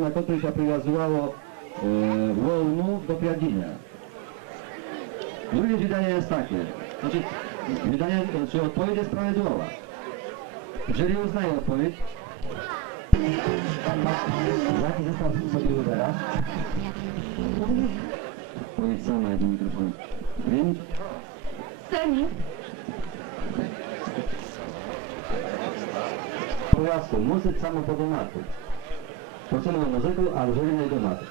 na которых привязывало волну do Piadinia. Drugie wydanie jest takie, znaczy wydanie, czy odpowiedź jest prawidłowa. Jeżeli uznaje odpowiedź, jaki zestaw sobie wybierasz? Powiedz sama jeden mikrofon. Więc? Semi. Pojazdu, muzyk samopodomaty. Prosimy o muzyku, a użyjmy do maty.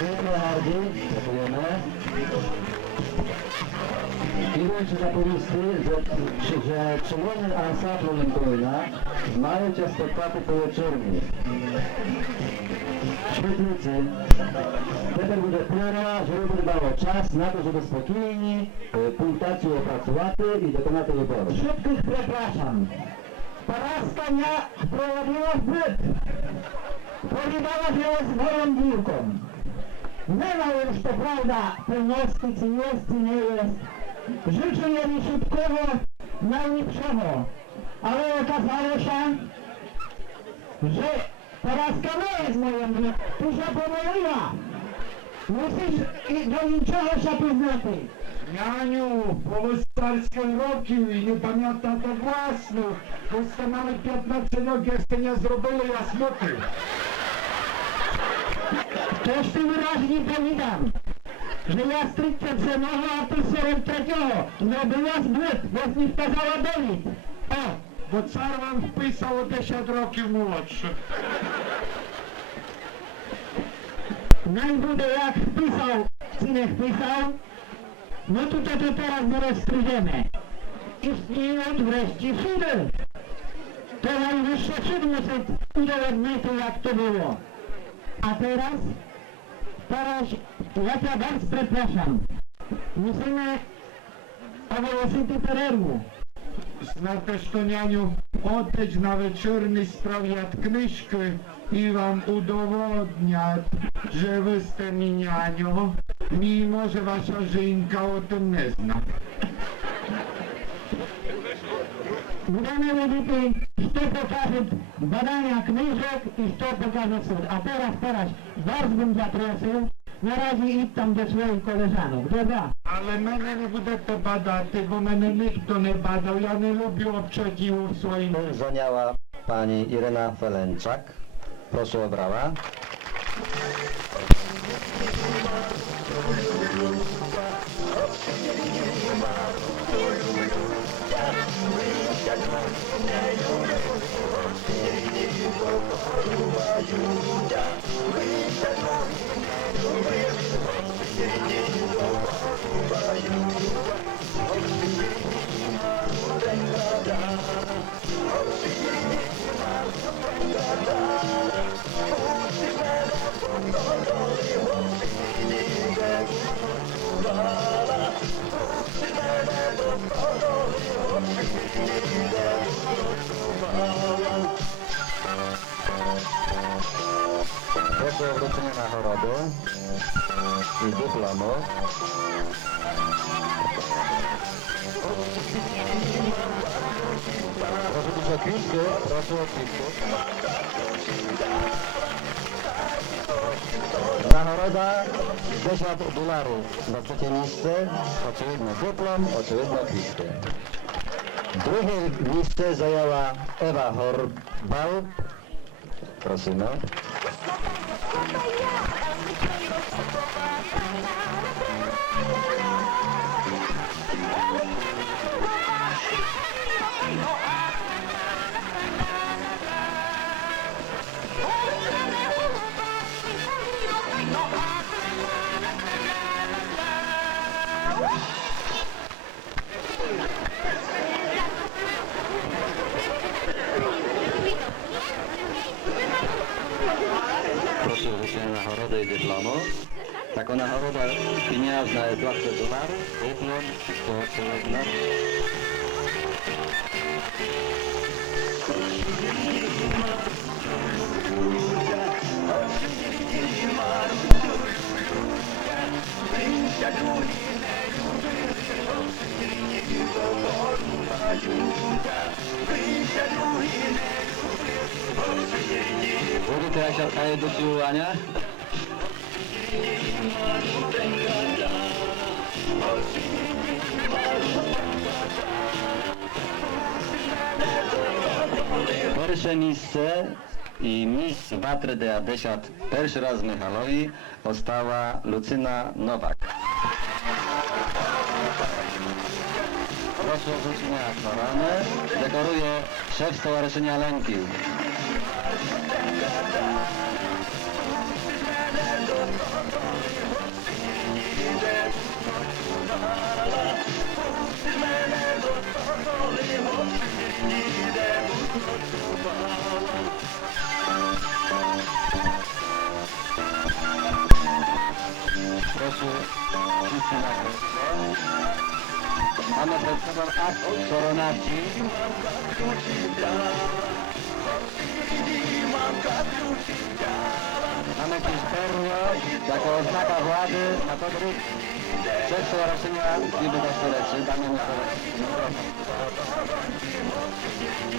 Dziękujemy Hardy, dziękujemy. I jeszcze zapowisty, że czerwony ansambl Lincolna mają ciastopłaty po wieczornie. Świetlicy. Teraz będzie pora, żeby dbało czas na to, żeby spokojnie punktację opracować i dokonać wyboru. Wszystkich przepraszam. Porażka nie wprowadziła zbyt. Powiedziała, że jest moją piłką. Nie ma już, to prawda, pewności, czy jest, czy nie jest. Życzę jej szybkiego, najlepszego. Ale okazało się, że porażka nie jest moją piłką. Tu się pomyliła. Musisz do niczego się przyznać. Janiu, bo wystarczy roki i nie pamięta to własnych. Bo mamy 15 rok, jeszcze nie zrobili jasnoty. Też tym wyraźnie powiadam, że ja stricte cenowo oficerem trzeciego zrobiła zbyt, bo mi kazała dolić. O, bo car wam wpisał o 10 roków młodszy. Najbudę jak wpisał, czy nie wpisał, no to teraz nie rozstrzygniemy. Istnieją wreszcie sudy. To najwyższe sud musi udowodnić, jak to było. A teraz ja bardzo przepraszam. Musimy ogłosić przerwę. Zna też to, Janiu, oddać na wieczorny sprawiać knyżkę i wam udowodniać, że wy ste mi Janiu, mimo że wasza żynka o tym nie zna. Budeme wiedzieć, co pokaże badania knyżek i co pokaże sud. A teraz, bardzo bym zaprosił, na razie idź tam do swoich koleżanek, dobra? Ale mnie nie bude to badać, bo mnie nikt to nie badał, ja nie lubię obczeciłów swoim. Zaniała pani Irena Felenczak. Proszę o brawa. Proszę o wrócenie na choroby i dyplomu. Proszę być o kwitkę, proszę o kwitkę. Nagroda $10 za trzecie miejsce, oczywiście dyplom, oczywiście kwitkę. Drugie miejsce zajęła Ewa Horbal. Prosimy. Taka nagroda pieniężna jest 20 dolarów, dyplom, to odpowiednio. Budu teraz się do siłowania. Pierwsze miejsce i mistrz Watry D10 pierwszy raz w Michalowi została Lucyna Nowak. Proszę o wrzucenie koronę. Dekoruje szef Stowarzyszenia Lękił. Proszę wszyscy na kresło. Mamy przed sobą akt koronacji. Mamy jakieś perło jako oznaka władzy, a to druk szef Stowarzyszenia Klubu Gospodarczy, Damian Michałowski.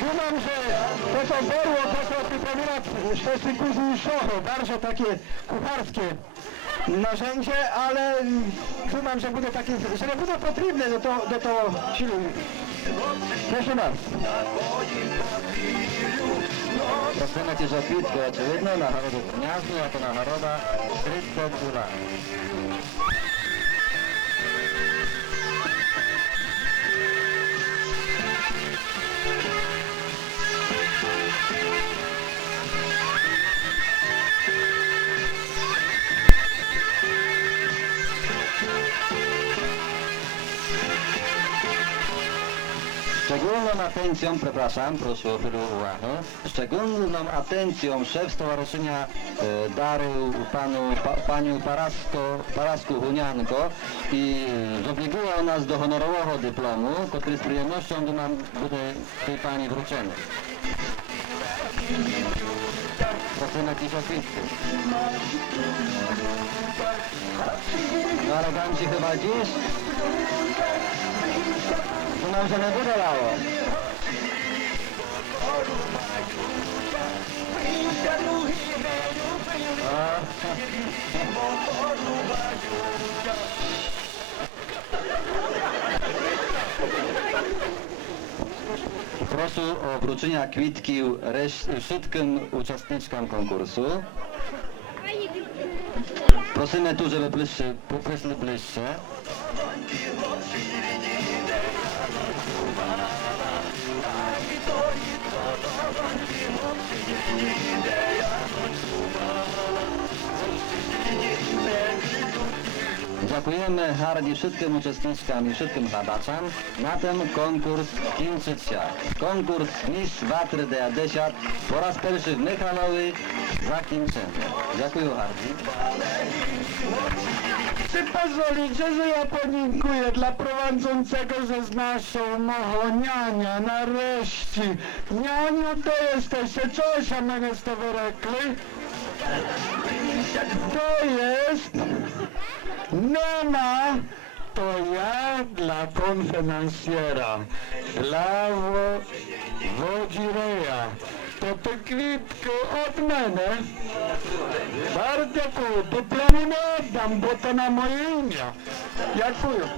Думam, że to są perło, to są przypomina szwedzkie kuźni szochy, bardzo takie kucharskie narzędzie, ale думam, że będzie takie, że nie będzie potrzebne do to siły. Proszę bardzo. Prosimy Cię o pitkę, oczywiście, na narodu gniazdu, a to na naroda 30 dolarów. Szczególną atencją, przepraszam, proszę o chwilę uwagi, szczególną atencją szef Stowarzyszenia darył paniu Parasku Hunianko i zobligował nas do honorowego dyplomu, który z przyjemnością nam będzie tej pani wrócony. Prosimy jakieś opisy. No eleganci chyba dziś? To nam się nie bude lało. Proszę o wręczenie kwitki wszystkim uczestniczkom konkursu. Prosimy tu, żeby przyszli bliższe. Dziękujemy hardzie wszystkim uczestniczkom i wszystkim badaczom na ten konkurs kończycia. Konkurs Mistrz Watry D10 po raz pierwszy w Michalowie zakończony. Dziękuję hardzie. Czy pozwolicie, że ja podziękuję dla prowadzącego, że z naszą mochą niania, nareszcie. Nianiu to jesteście, co się mnie z tego rekli? To jest Nena, to ja dla konfinansjera, dla Wodzireja. To te kwitki od mnie. Bardzo dziękuję. Dyplomu nie oddam, bo to na moje imię. Dziękuję.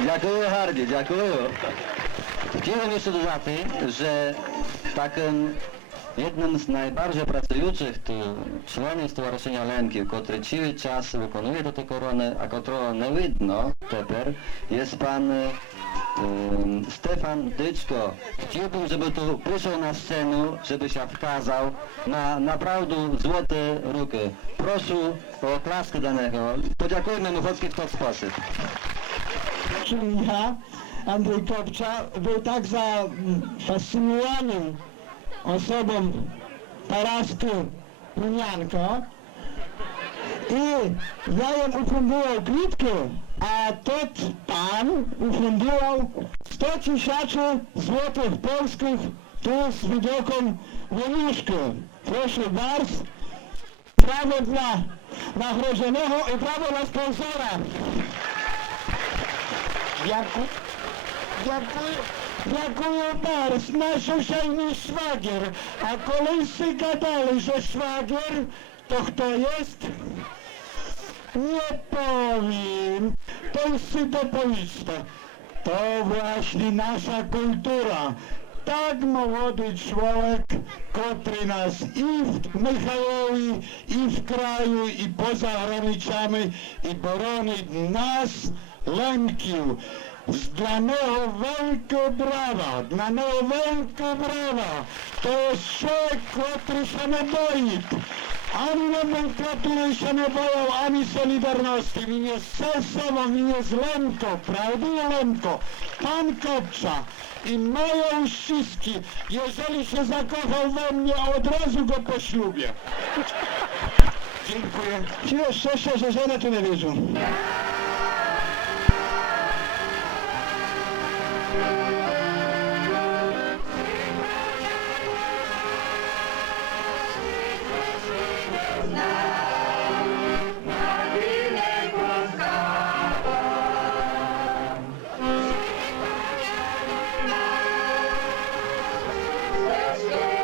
Dziękuję hardzie, dziękuję. Chciałem jeszcze dodać, że takim jednym z najbardziej pracujących członów Stowarzyszenia Lękił, który cały czas wykonuje do tej korony, a którego nie widno teraz, jest pan Stefan Dyczko. Chciałbym, żeby tu przyszedł na scenę, żeby się wkazał na naprawdę złote ruki. Proszę o oklaskę danego. Podziękujmy mu w ten sposób. Czyli ja, Andrzej Kopcza, był tak zafascynowanym osobą Parasku Hunianko, I ja im ufundował klitkę, a tot pan ufundował 100 000 złotych polskich tu z widokiem Wieliszkę. Proszę bardzo, prawo dla nagrodzonego i prawo dla sponsora. Dziękuję bardzo, nasz szejny szwagier, a koledzy gadali, że szwagier to kto jest? Nie powiem, to jest sytopolista. To właśnie nasza kultura. Tak młody człowiek, który nas i w Michałowi, i w kraju, i poza granicami, i broni nas lękił. Dla niego wielkie brawa, dla niego wielkie brawa. To jest człowiek, który się nie boi. Ani nomenklatury się nie boją, ani Solidarności. Mi nie sercowo, mi jest Lemko, prawdziwy Lemko. Pan Kopcza i moje uściski. Jeżeli się zakochał we mnie, od razu go poślubię. Dziękuję. Siłę szczęścia, że żona tu nie wierzą. Let's go.